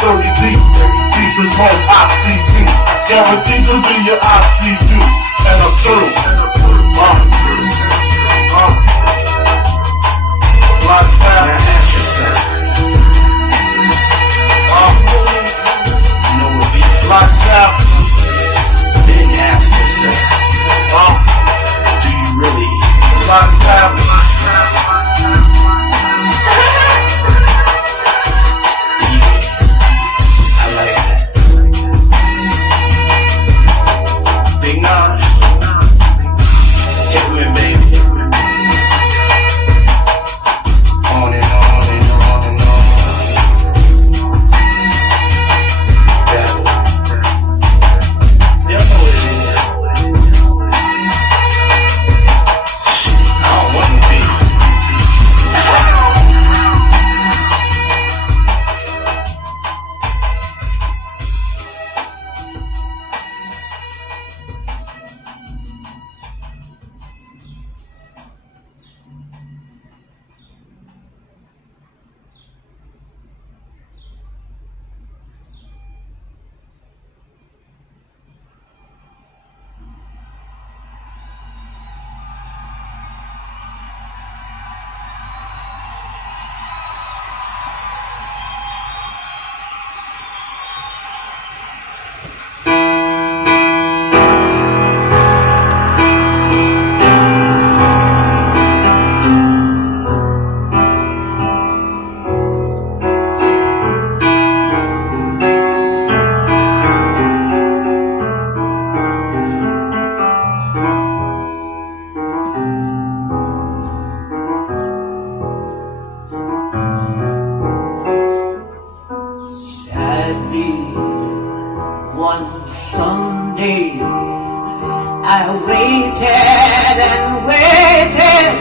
30 deep. Deep as smoke, I see you. Guaranteed to be your ICU. And I'm through. Like that. Now ask yourself. You know what beef is? Like that. Then ask yourself. Do you really Like that. I like that. Big Naj, Hitman baby. On and on and on and on. Battle. Y'all know what it is. I don't want to be. Sadly, one Sunday I waited and waited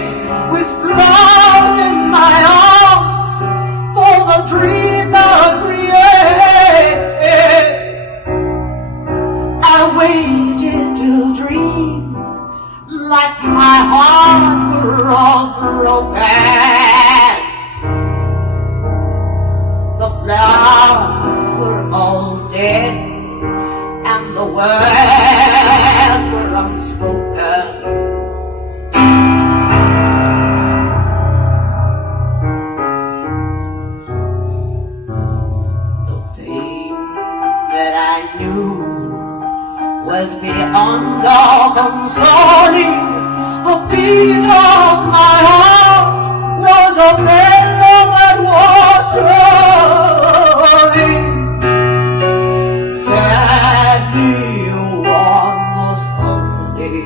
with flowers in my arms for the dream I created. I waited till dreams like my heart were all broken. The flowers were all dead, and the words were unspoken. The pain that I knew was beyond all consoling. The beat of my heart was a melody that was trolling. Sadly, one Sunday,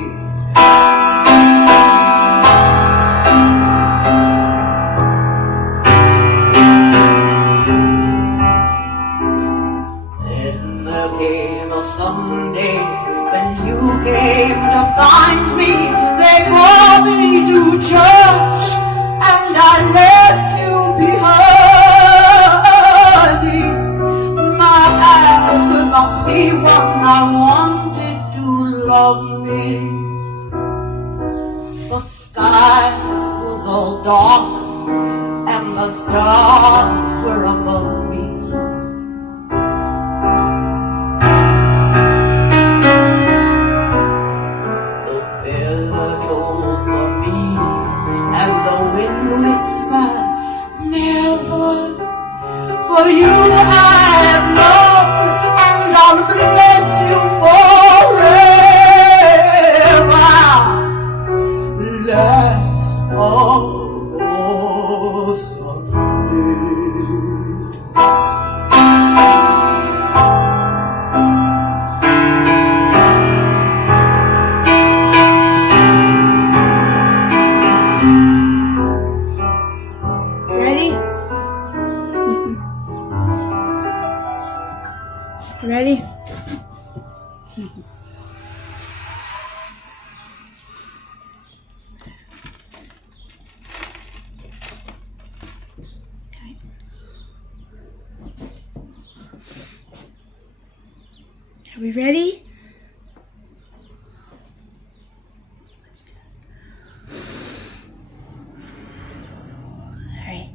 then there came a Sunday when you came to find me. They brought me to church, and I left you behind me. My eyes could not see one I wanted to love me. The sky was all dark, and the stars were above me. The bell tolled for me, and the wind whispered, never. For you I have loved, and I'll bless you forever. Last of all Sundays. Ready? Ready? Are we ready? All right.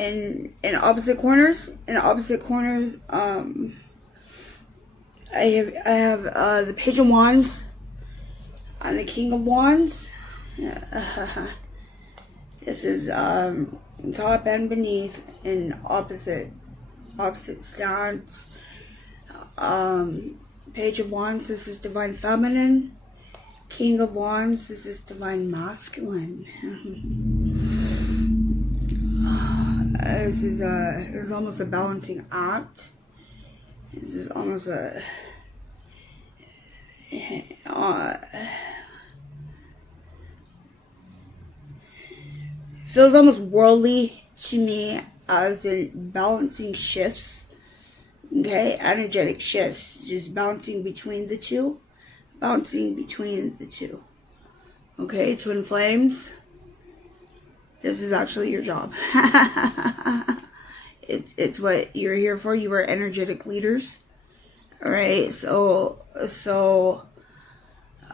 in opposite corners. In opposite corners, I have the Page of Wands and the King of Wands. This is top and beneath in opposite stance. Page of Wands, this is divine feminine. King of Wands, this is divine masculine. This is almost a balancing act. This is almost a feels almost worldly to me, as in balancing shifts. Okay, energetic shifts, just bouncing between the two. Okay, twin flames, this is actually your job. It's what you're here for. You are energetic leaders. All right, so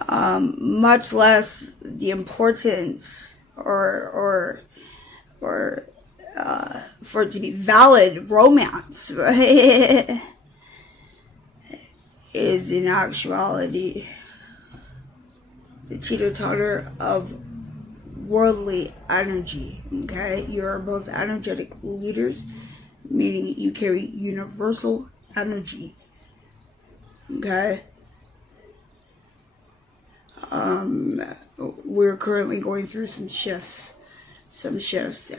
much less the importance or for it to be valid romance, right? Is in actuality the teeter-totter of worldly energy. Okay, you are both energetic leaders, meaning you carry universal energy. Okay, we're currently going through some shifts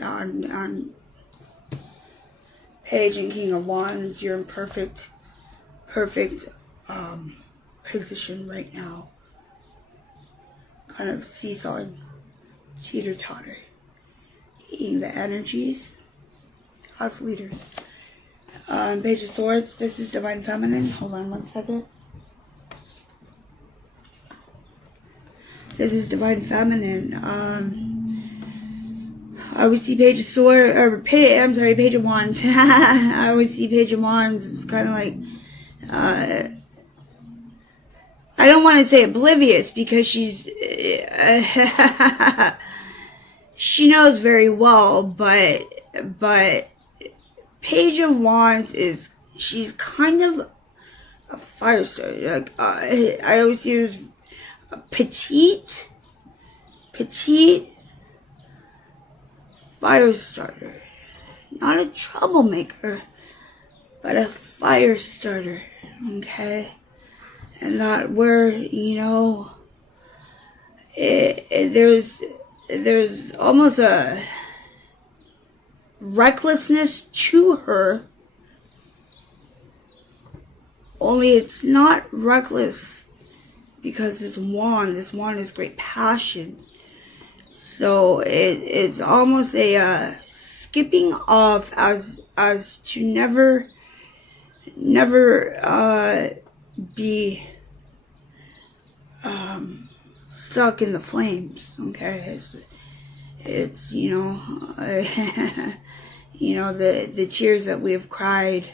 on Page and King of Wands. You're in perfect position right now, kind of seesawing, teeter-totter, eating the energies as leaders. Page of Swords, this is divine feminine. Hold on one second. This is divine feminine. I always see Page of Swords, or Page of Wands. I always see Page of Wands. It's kind of like, I don't want to say oblivious, because she's, she knows very well, but Page of Wands she's kind of a fire starter. Like, I always see her as a petite fire starter. Not a troublemaker, but a fire starter, okay? And that where, there's almost a recklessness to her, only it's not reckless because this wand is great passion. So it's almost a skipping off as to never be stuck in the flames. Okay, it's the tears that we have cried,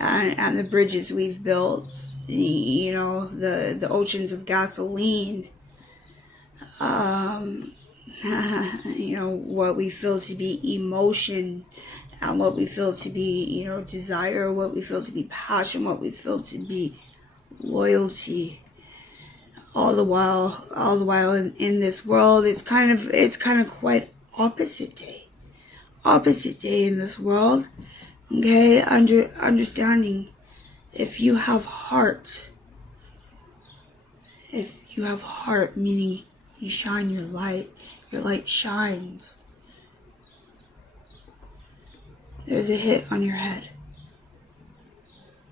and the bridges we've built, the oceans of gasoline, what we feel to be emotion, and what we feel to be, desire, what we feel to be passion, what we feel to be loyalty. All the while in this world, it's kind of quite opposite day in this world. Okay, understanding, if you have heart, meaning you shine your light shines. There's a hit on your head.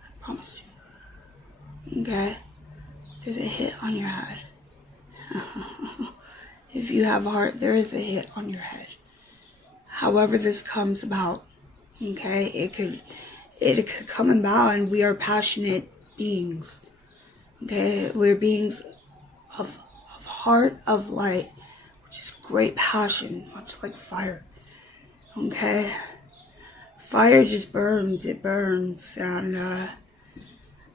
I promise you. Okay? There's a hit on your head. If you have heart, there is a hit on your head. However this comes about, okay? It could come about, and we are passionate beings. Okay? We're beings of heart, of light, which is great passion, much like fire. Okay? Fire just burns, it burns, and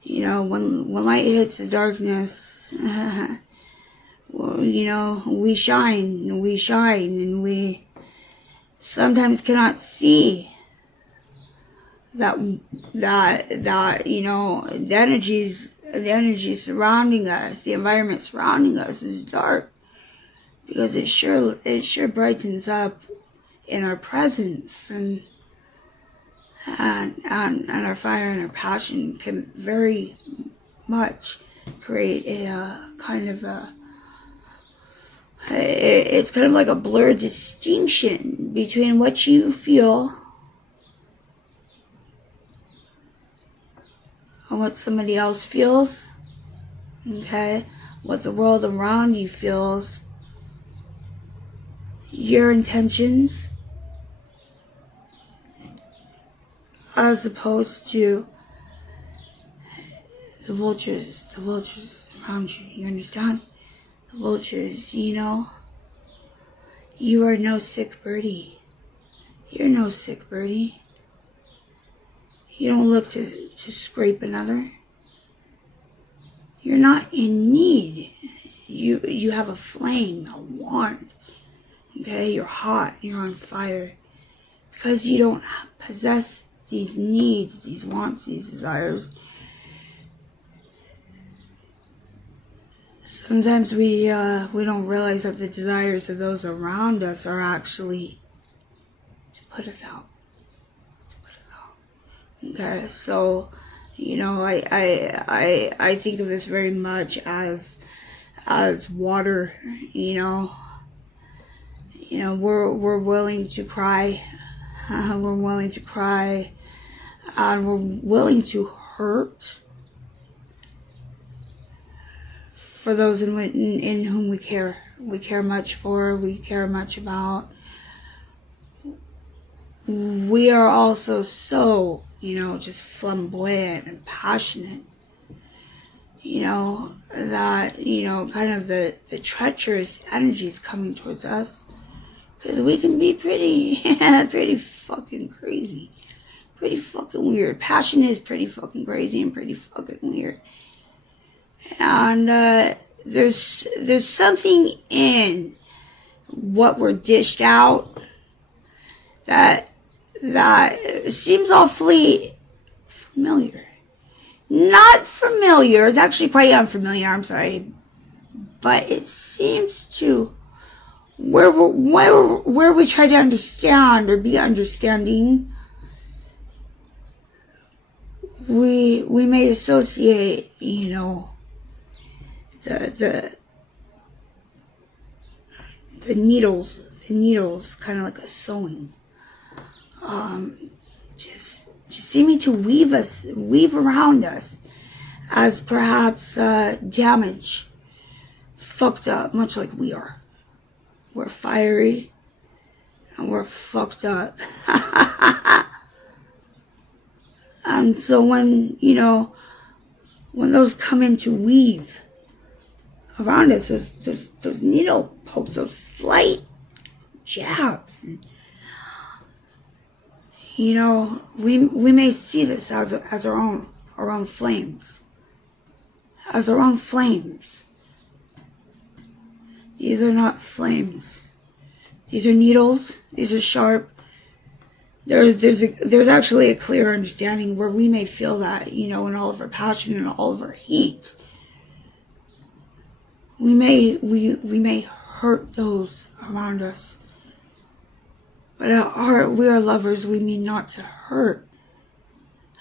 when light hits the darkness, we shine, and we sometimes cannot see that the energy surrounding us, the environment surrounding us is dark, because it sure brightens up in our presence, and our fire and our passion can very much create a kind of it's kind of like a blurred distinction between what you feel and what somebody else feels, okay? What the world around you feels, your intentions, as opposed to the vultures around you. You understand? The vultures, you are no sick birdie. You're no sick birdie. You don't look to scrape another. You're not in need. You have a flame, a wand. Okay, you're hot, you're on fire. Because you don't possess these needs, these wants, these desires. Sometimes we don't realize that the desires of those around us are actually to put us out. Okay, so I think of this very much as water. We're willing to cry. We're willing to cry, and we're willing to hurt for those in whom we care much for, we care much about. We are also so, just flamboyant and passionate, that, kind of the treacherous energies coming towards us, because we can be pretty fucking crazy, pretty fucking weird. Passion is pretty fucking crazy and pretty fucking weird. And there's something in what we're dished out that seems awfully familiar. Not familiar, it's actually quite unfamiliar, I'm sorry. But it seems to, where we try to understand or be understanding, we may associate, the needles kind of like a sewing, just seeming to weave around us as perhaps damage, fucked up, much like we are. We're fiery and we're fucked up. And so when those come in to weave around us, those needle pokes, those slight jabs, and, we may see this as our own flames, as our own flames. These are not flames. These are needles. These are sharp. There's actually a clear understanding where we may feel that, in all of our passion and all of our heat. We may hurt those around us. But at heart, we are lovers. We mean not to hurt.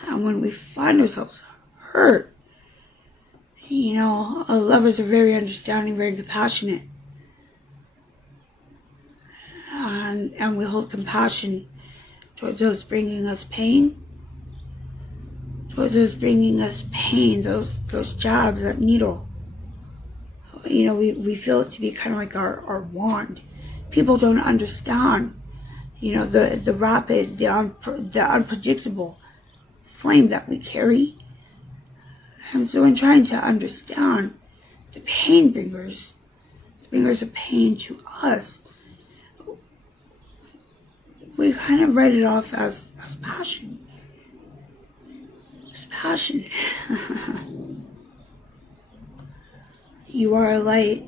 And when we find ourselves hurt, lovers are very understanding, very compassionate. And we hold compassion towards those bringing us pain. Towards those bringing us pain, those jabs, that needle. We feel it to be kind of like our wand. People don't understand, the rapid, the unpredictable flame that we carry. And so in trying to understand the pain bringers, the bringers of pain to us, we kind of write it off as passion. It's passion. You are a light.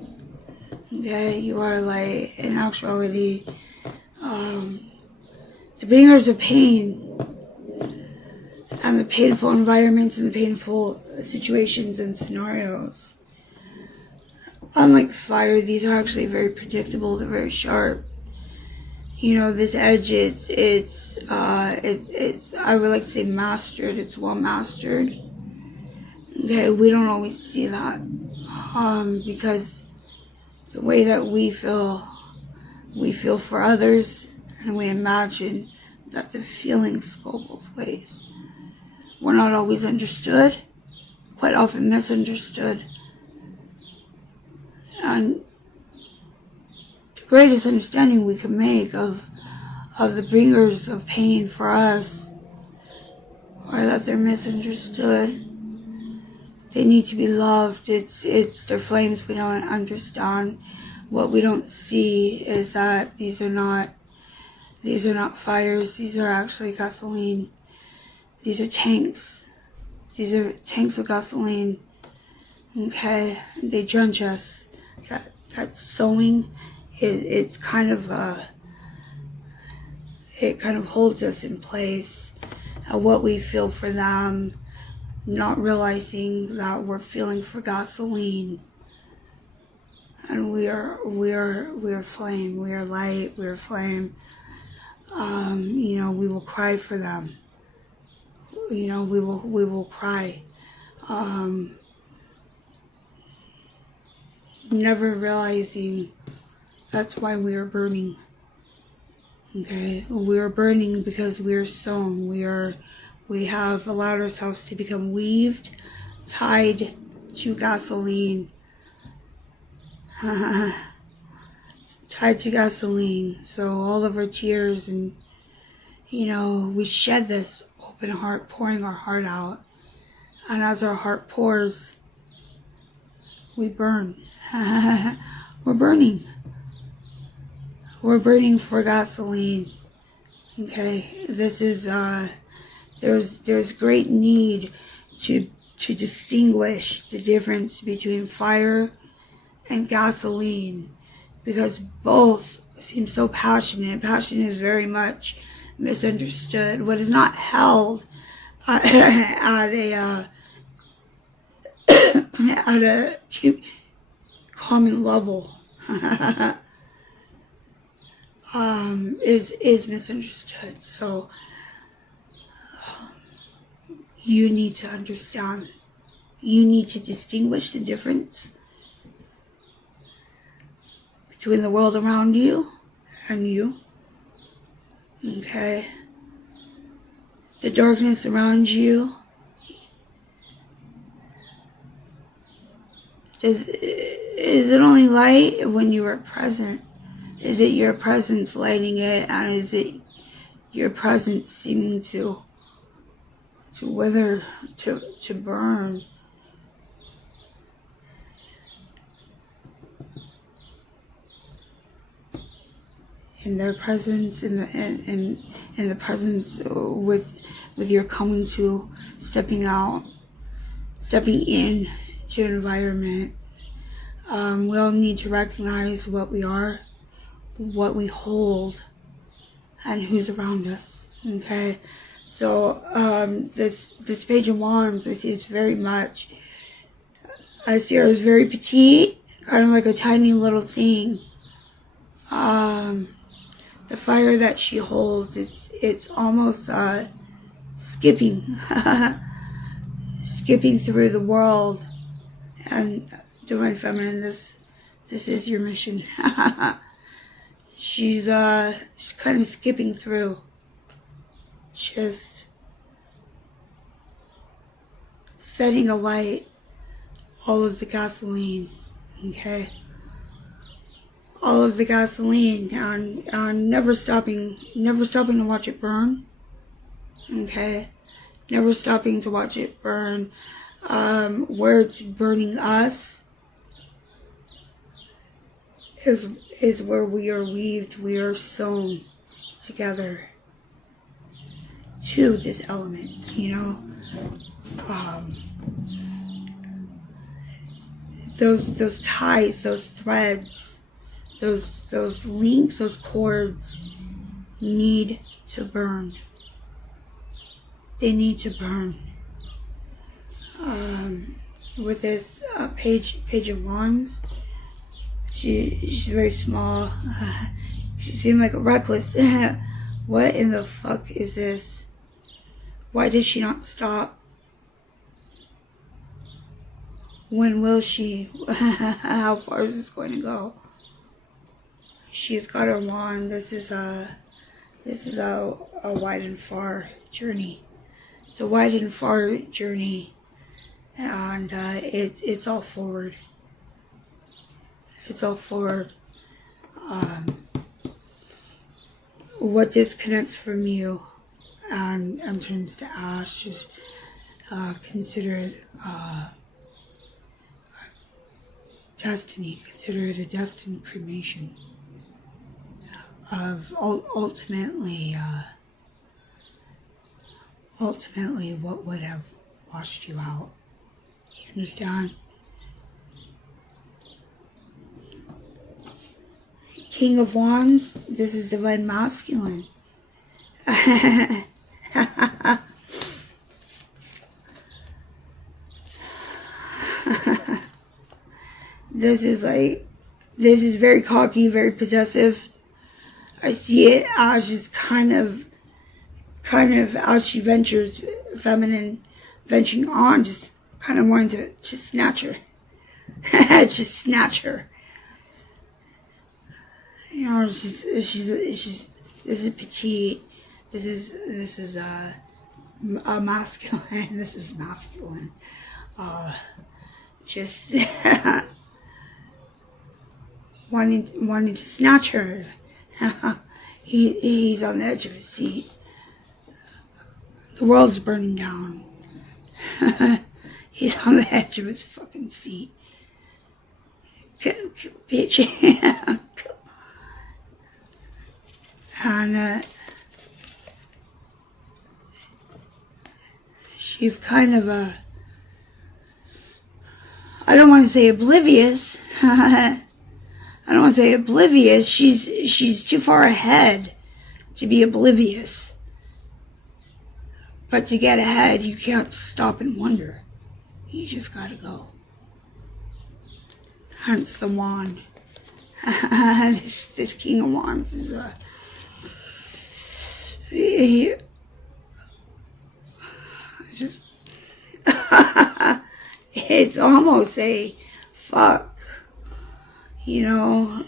Okay, you are a light. In actuality, the bringers of pain and the painful environments and the painful situations and scenarios. Unlike fire, these are actually very predictable. They're very sharp. You know, this edge, it's I would like to say mastered. It's well mastered. Okay, we don't always see that, because the way that we feel for others, and we imagine that the feelings go both ways. We're not always understood, quite often misunderstood. And the greatest understanding we can make of the bringers of pain for us are that they're misunderstood. They need to be loved. It's their flames we don't understand. What we don't see is that these are not fires. These are actually gasoline. These are tanks. These are tanks of gasoline. Okay, they drench us. That sewing, it kind of holds us in place. And what we feel for them, not realizing that we're feeling for gasoline. And we are flame. We are light. We are flame. You know, we will cry for them. You know, we will cry. Never realizing that's why we are burning. Okay, we are burning because we are sown. We have allowed ourselves to become weaved, tied to gasoline. Tied to gasoline. So all of our tears, and you know, we shed this open heart, pouring our heart out. And as our heart pours, we burn. We're burning. We're burning for gasoline. Okay, this is there's great need to distinguish the difference between fire and gasoline, because both seem so passionate. Passion is very much misunderstood. What is not held at a common level is misunderstood. So you need to understand. You need to distinguish the difference between the world around you and you. Okay? The darkness around you is it only light when you are present? Is it your presence lighting it, and is it your presence seeming to wither, to burn? In their presence, in the presence with your coming to, stepping out, stepping in to an environment. We all need to recognize what we are, what we hold, and who's around us. Okay, so this Page of Wands, I see it's very much. I see her as very petite, kind of like a tiny little thing. The fire that she holds, it's almost skipping through the world. And Divine Feminine, this is your mission. She's kind of skipping through, just setting alight all of the gasoline. Okay, all of the gasoline, and never stopping to watch it burn. Okay, never stopping to watch it burn. Where it's burning us is where we are weaved, we are sewn together to this element, you know. Those ties, those threads, those links, those cords need to burn. They need to burn. With this page of wands, she's very small. She seemed like a reckless. What in the fuck is this? Why did she not stop? When will she? How far is this going to go? She's got her wand. This is a wide and far journey. It's a wide and far journey, and it's all forward. It's all forward. What disconnects from you and turns to ash is considered destiny. Consider it a destined cremation of ultimately what would have washed you out. You understand? King of Wands, this is divine masculine. This is very cocky, very possessive. I see it as just kind of as she ventures, feminine, venturing on, just kind of wanting to just snatch her. Just snatch her. You know, she's this is petite. This is a masculine. This is masculine. Just wanting to snatch her. He's on the edge of his seat. The world's burning down. He's on the edge of his fucking seat. Bitch. And she's kind of I don't want to say oblivious. I don't want to say oblivious. She's too far ahead to be oblivious. But to get ahead, you can't stop and wonder. You just gotta go. Hence the wand. This King of Wands is it's almost a fuck, you know,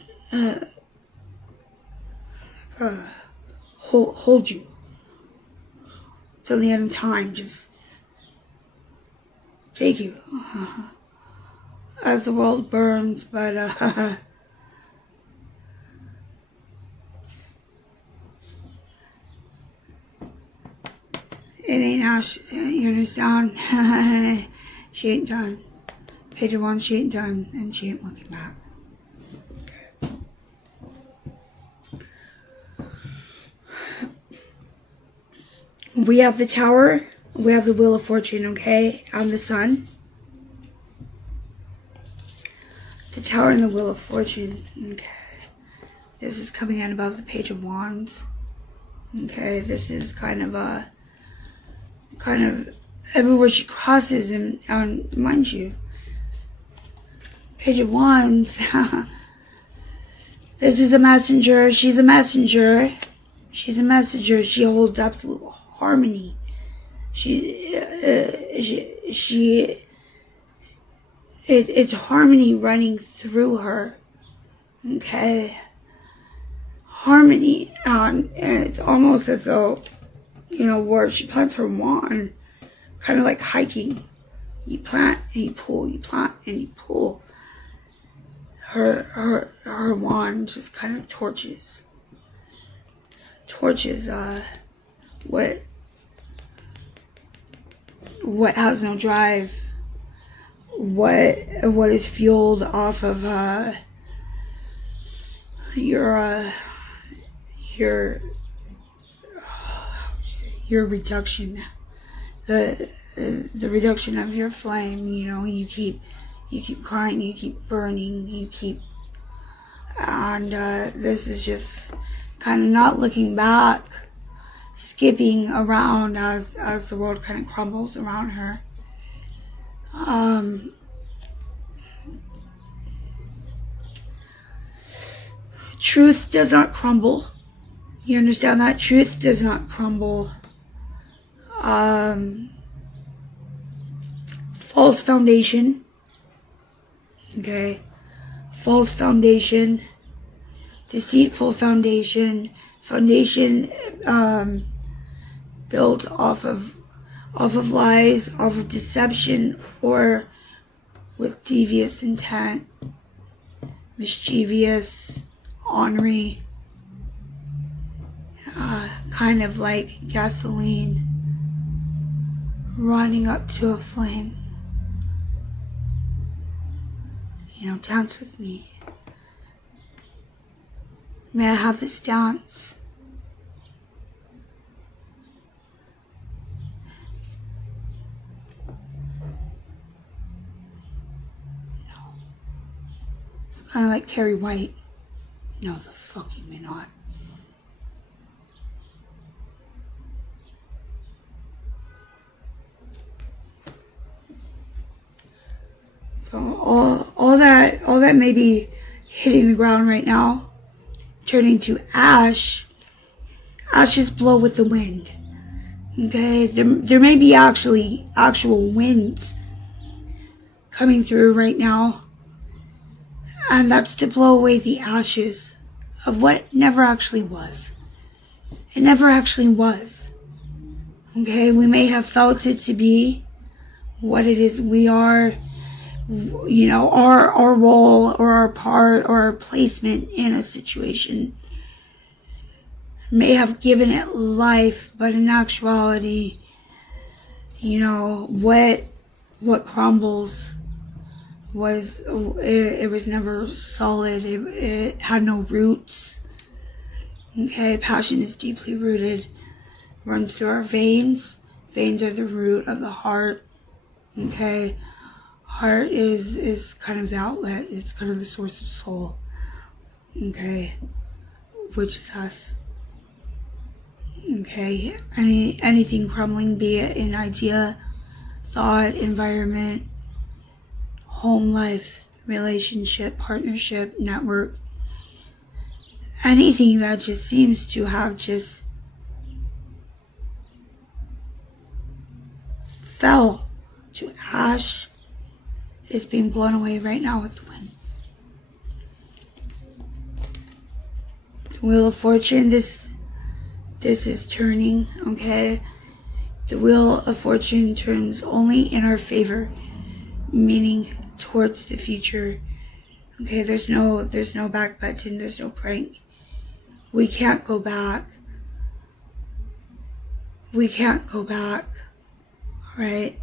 hold you till the end of time, just take you as the world burns, but it ain't ashes, you understand? She ain't done. Page of Wands, she ain't done, and she ain't looking back. We have the Tower, we have the Wheel of Fortune, okay, and the Sun. The Tower and the Wheel of Fortune, okay. This is coming in above the Page of Wands. Okay, this is kind of everywhere she crosses, and mind you, Page of Wands, this is a messenger, she's a messenger, she holds absolute harmony, it's harmony running through her, okay, harmony, and it's almost as though, you know, where she plants her wand, kind of like hiking. You plant and you pull, you plant and you pull. Her wand just kind of torches what has no drive, what is fueled off of your reduction, the reduction of your flame. You know, you keep crying, you keep burning, and this is just kind of not looking back, skipping around as the world kind of crumbles around her. Truth does not crumble. You understand that? Truth does not crumble. False foundation. Okay. False foundation. Deceitful foundation. Foundation built off of lies, off of deception, or with devious intent, mischievous, ornery, kind of like gasoline running up to a flame. You know, dance with me. May I have this dance? No. It's kind of like Carrie White. No, the fuck you may not. So all that may be hitting the ground right now, turning to ash. Ashes blow with the wind. Okay, there may be actual winds coming through right now, and that's to blow away the ashes of what never actually was. It never actually was. Okay, we may have felt it to be what it is we are. You know, our role or our part or our placement in a situation may have given it life, but in actuality, you know, what crumbles was, it was never solid. It had no roots. Okay, passion is deeply rooted, runs through our veins. Veins are the root of the heart. Okay, heart is kind of the outlet. It's kind of the source of soul. Okay, which is us. Okay, anything crumbling, be it an idea, thought, environment, home life, relationship, partnership, network, anything that just seems to have just fell to ash is being blown away right now with the wind. The Wheel of Fortune, this is turning, okay? The Wheel of Fortune turns only in our favor, meaning towards the future. Okay, there's no back button, there's no prank. We can't go back. We can't go back. Alright?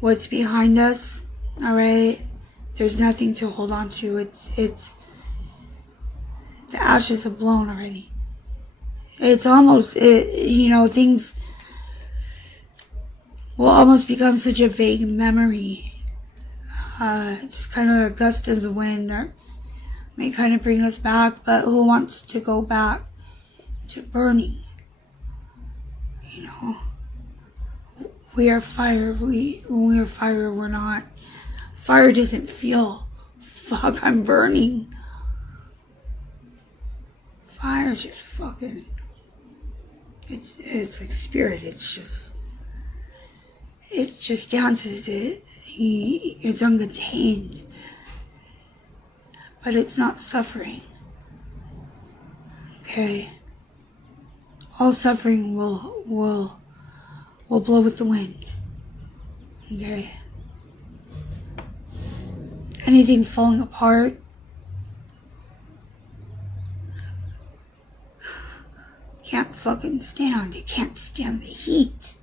What's behind us, alright? There's nothing to hold on to. It's the ashes have blown already. It's almost, you know, things will almost become such a vague memory. Just kind of a gust of the wind that may kind of bring us back, but who wants to go back to burning? You know, we are fire. When we are fire, we're not. Fire doesn't feel, fuck, I'm burning. Fire just fucking, it's like spirit. It just dances. It's uncontained, but it's not suffering. Okay, all suffering will blow with the wind. Okay, anything falling apart, can't fucking stand. It can't stand the heat.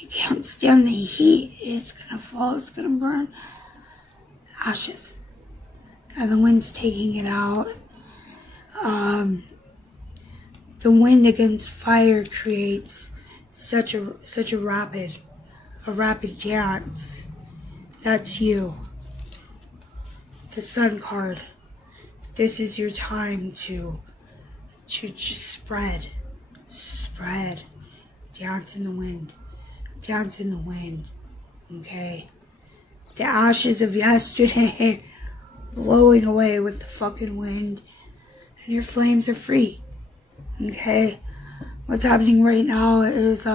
It can't stand the heat. It's gonna fall. It's gonna burn. Ashes. And the wind's taking it out. The wind against fire creates such a rapid dance. That's you. the Sun card. This is your time to just spread, dance in the wind, okay? The ashes of yesterday blowing away with the fucking wind, and your flames are free, okay? What's happening right now is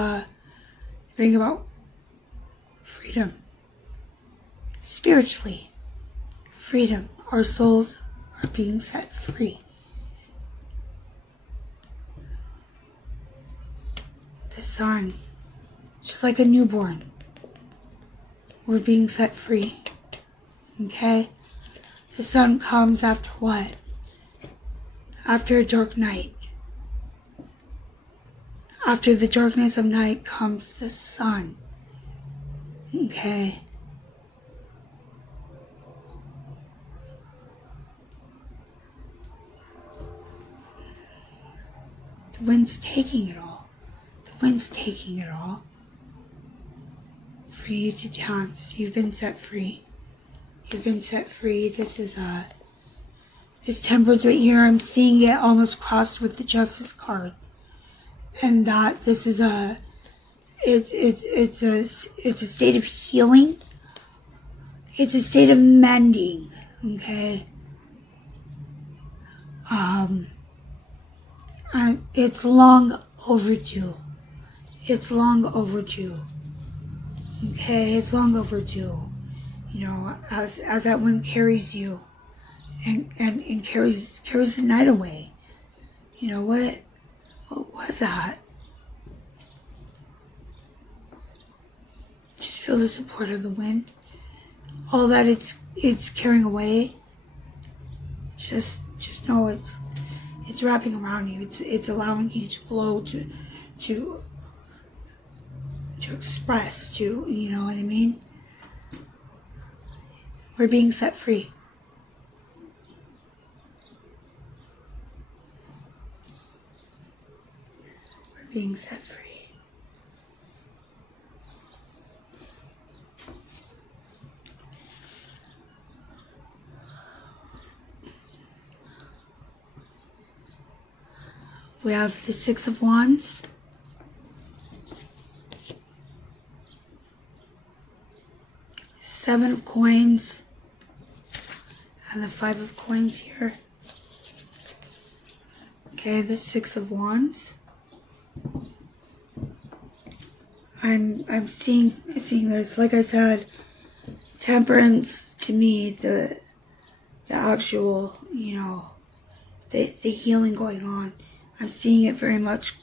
bring about freedom, spiritually, freedom. Our souls are being set free. The Sun, just like a newborn, we're being set free, okay? The Sun comes after what? After a dark night. After the darkness of night comes the Sun, okay? The wind's taking it all. The wind's taking it all. For you to dance. You've been set free. You've been set free. This is this temperance right here. I'm seeing it almost crossed with the Justice card. And that this is it's a state of healing. It's a state of mending. Okay. It's long overdue. It's long overdue. Okay, it's long overdue. You know, as that wind carries you and carries the night away. You know what? What was that? Just feel the support of the wind. All that it's carrying away. Just know it's wrapping around you. It's allowing you to blow, to express, you know what I mean? We're being set free. We're being set free. We have the Six of Wands. Seven of Coins. And the Five of Coins here. Okay, the Six of Wands. I'm seeing this. Like I said, temperance to me, the actual, you know, the healing going on. I'm seeing it very much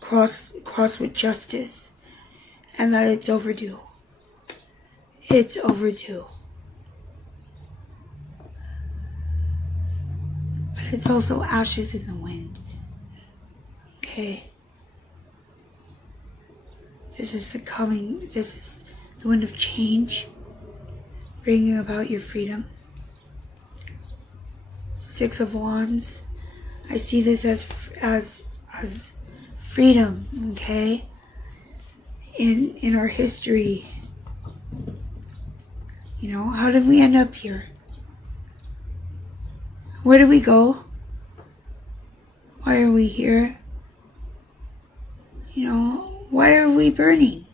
cross with justice, and that it's overdue. It's overdue. But it's also ashes in the wind. Okay. This is the wind of change, bringing about your freedom. Six of Wands. I see this as freedom, okay? In our history. You know, how did we end up here? Where did we go? Why are we here? You know, why are we burning?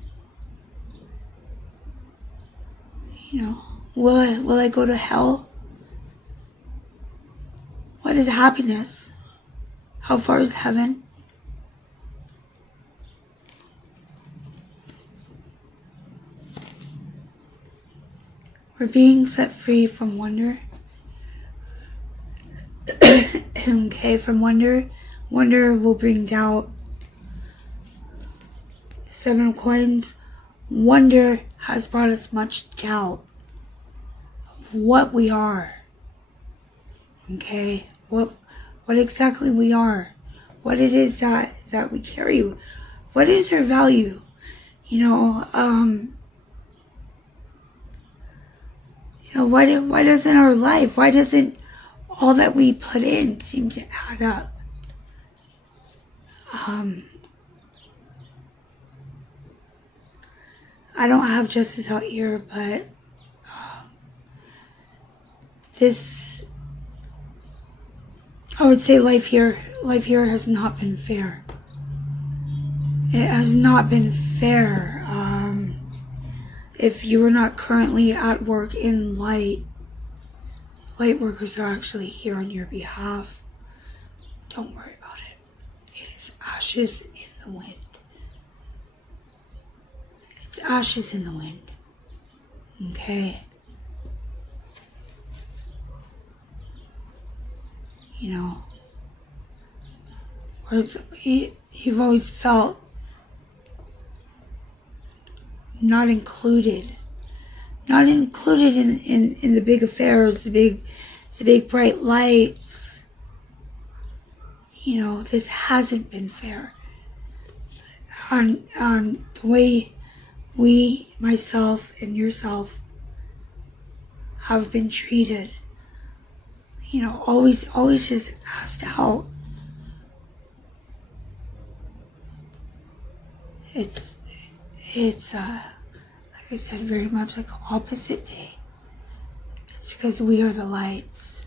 You know, will I go to hell? What is happiness? How far is heaven? We're being set free from wonder. Okay, from wonder. Wonder will bring doubt. Seven of Coins. Wonder has brought us much doubt of what we are. Okay, what exactly we are, what it is that we carry, what is our value, you know, why doesn't our life, why doesn't all that we put in seem to add up? I don't have justice out here, but this, I would say life here has not been fair. It has not been fair. If you are not currently at work in light workers are actually here on your behalf. Don't worry about it. It is ashes in the wind. It's ashes in the wind. Okay? You know, you've always felt not included in the big affairs, the big bright lights. You know, this hasn't been fair. On the way we, myself and yourself, have been treated. You know, always just asked out. It's like I said, very much like opposite day. It's because we are the lights.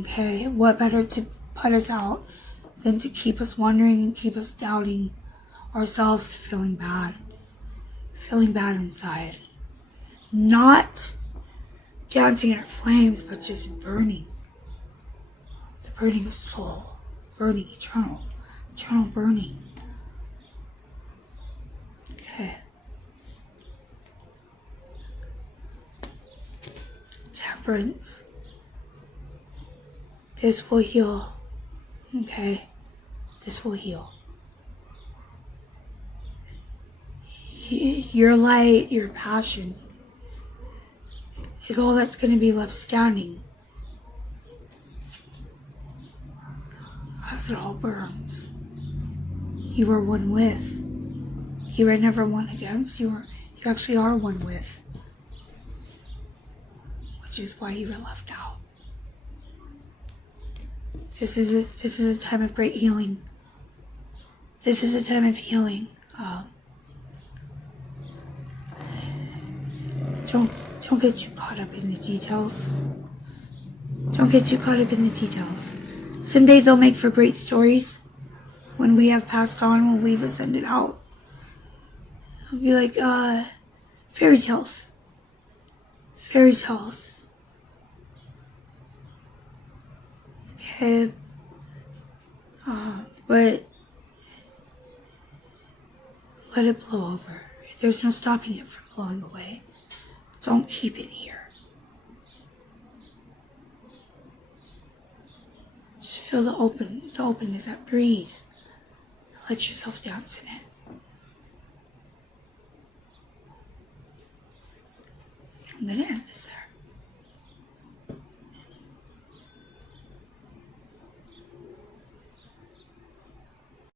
Okay? What better to put us out than to keep us wondering and keep us doubting ourselves, feeling bad inside. Not dancing in our flames, but just burning. The burning of soul. Burning, eternal burning. Okay. Temperance. This will heal. Okay? This will heal. Your light, your passion is all that's going to be left standing as it all burns. You are one with. You are never one against. You actually are one with. Which is why you were left out. This is a time of great healing. This is a time of healing. Don't get too caught up in the details. Don't get too caught up in the details. Someday they'll make for great stories. When we have passed on, when we've ascended out. It'll be like, fairy tales. Fairy tales. Okay. But let it blow over. There's no stopping it from blowing away. Don't keep it here. Just feel the openness, that breeze. Let yourself dance in it. I'm gonna end this there.